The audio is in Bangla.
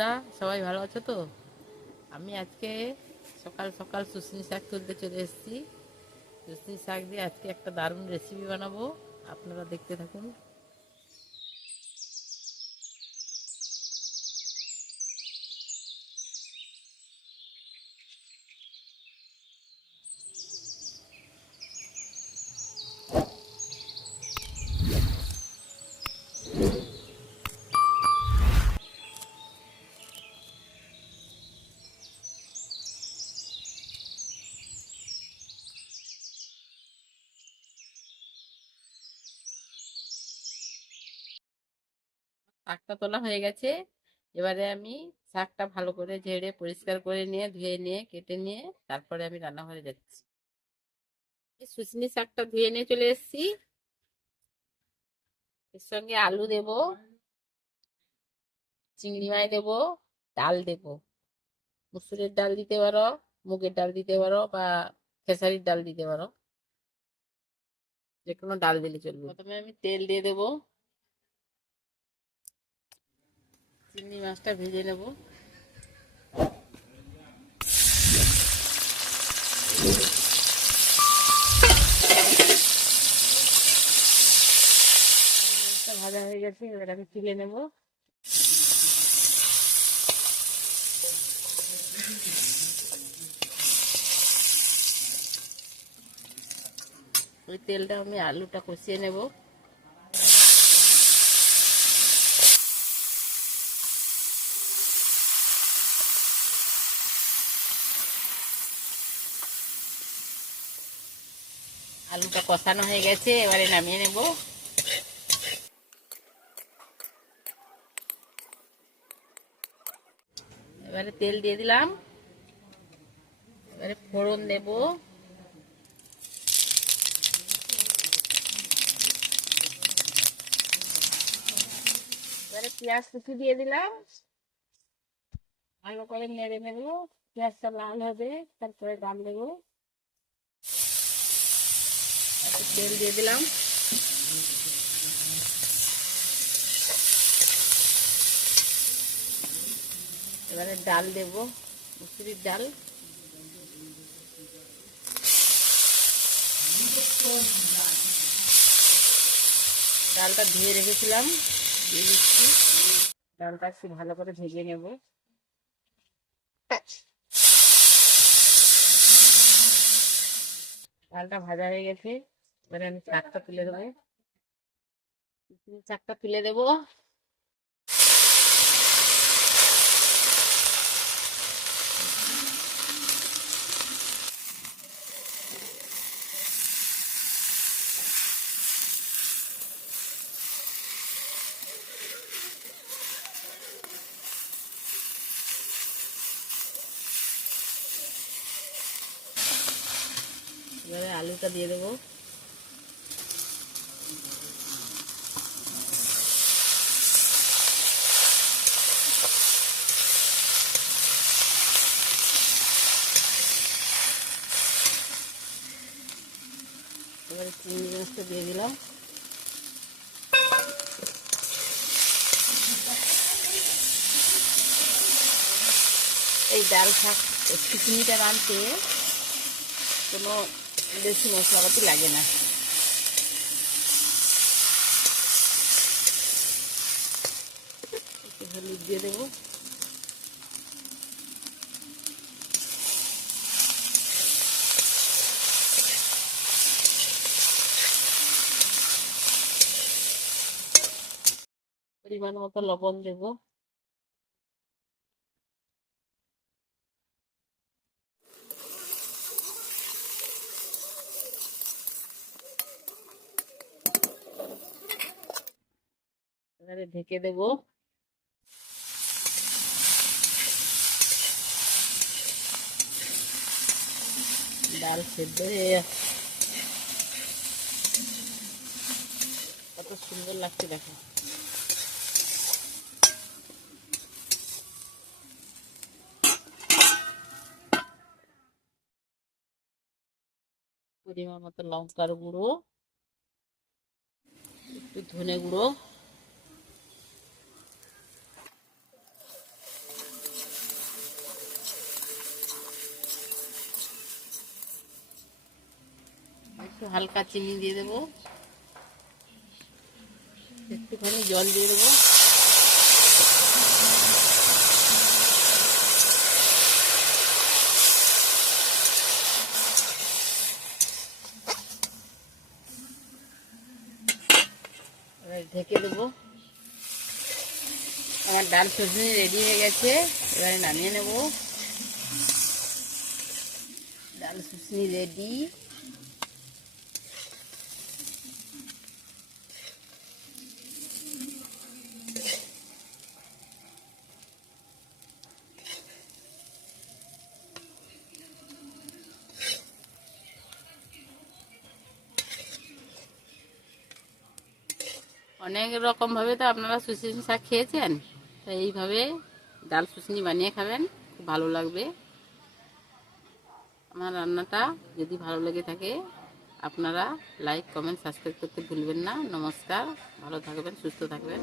বন্ধুরা সবাই ভালো আছো তো? আমি আজকে সকাল সকাল শুশনি শাক তুলতে চলে এসেছি। শুশনি শাক দিয়ে আজকে একটা দারুণ রেসিপি বানাবো। আপনারা দেখতে থাকুন। শাকটা তোলা হয়ে গেছে। এবারে আমি শাকটা ভালো করে ঝেড়ে পরিষ্কার করে নিয়ে, ধুয়ে নিয়ে, কেটে নিয়ে তারপরে আমি রান্নাঘরে যাচ্ছি। শুশনি শাকটা ধুয়ে নিয়ে চলে এসেছি। এর সঙ্গে আলু দেব, চিংড়ি মাছ দেব, ডাল দেব। মুসুরের ডাল দিতে পারো, মুগের ডাল দিতে পারো বা খেসারির ডাল দিতে পারো। যে কোনো ডাল দিলে চলবে। প্রথমে আমি তেল দিয়ে দেবো। চিংড়ি মাছটা ভেজে নেব। ভাজা হয়ে গেছে, এবার আমি তুলে নেব। ওই তেলটা আমি আলুটা কষিয়ে নেব। আলুটা কষানো হয়ে গেছে, এবারে নামিয়ে নেব। এবারে তেল দিয়ে দিলাম। এবারে ফোড়ন দেব। এবারে পেঁয়াজ কুচি দিয়ে দিলাম। ভালো করে নেড়ে নেব পেঁয়াজটা লাল হবে, তারপরে ডাল দেবো। তেল দিয়ে দিলাম। এবারে ডাল দেব, মুসুরির ডাল। ডালটা ধুয়ে রেখেছিলাম, দিয়ে ডালটা একটু ভালো করে ভেজে নেব। ডালটা ভাজা হয়ে গেছে এবারে আমি চাকটা তুলে দেবো। চাকটা তুলে দেবো। এবারে আলুটা দিয়ে দেবো। এবারে চিংড়ি মাছটা দিয়ে দিলাম। এই ডাল শাক খিচুড়িটা রাঁধতে কোনো বেশি মশলাপাতি লাগে না। হলুদ দিয়ে দেবো। পরিমাণ মতো লবণ দেবো এবারে ঢেকে দেবো। ডাল সেদ্ধ হয়ে যাচ্ছে কত সুন্দর লাগছে দেখো। পরিমাণ মতো লঙ্কার গুঁড়ো, একটু ধনে গুঁড়ো। হালকা চিনি দিয়ে দেবো। একটুখানি জল দিয়ে দেবো। ঢেকে দেবো। আমার ডাল সজনি রেডি হয়ে গেছে, এবারে নামিয়ে নেব। ডাল সুসনি রেডি। অনেক রকম ভাবে তো আপনারা সুশিনি শাক খেয়েছেন। তো এইভাবে ডাল সুসনি বানিয়ে খাবেন, খুব ভালো লাগবে। আমার রান্নাটা যদি ভালো লেগে থাকে, আপনারা লাইক, কমেন্ট, সাবস্ক্রাইব করতে ভুলবেন না। নমস্কার, ভালো থাকবেন, সুস্থ থাকবেন।